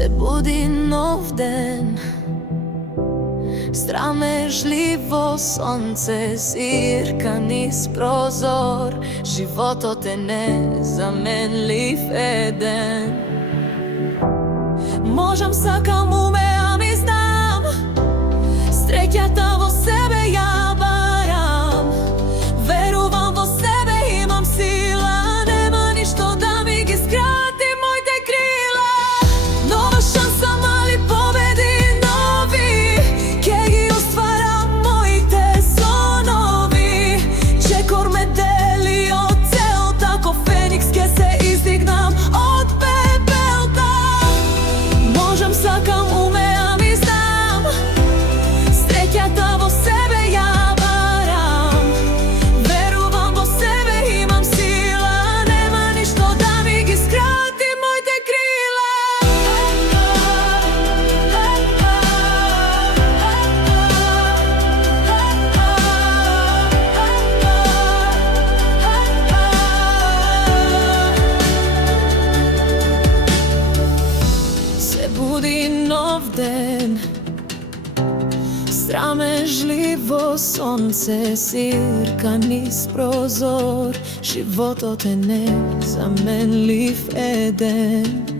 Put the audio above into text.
Се буди нов ден, страмежливо сонце сирка низ прозор. Животот е незаменлив еден. Можам, сакам, умеам и знам, среќата во себе ја барам. Верувам во себе, имам сила, нема ништо да ми ги скрати моите крила. Нова шанса, мали победи нови, ке ги остварам моите сонови. Чекор ме дели од цел, тако феникс ке се издигнам од пепелта. Можам, сакам, умеам и знам, среќата во себе ја барам. Верувам во себе, имам сила, нема ништо да ми ги скрати моите крила. Се буди нов ден, страмежливо сонце сирка низ прозор. Животот е незаменлив еден.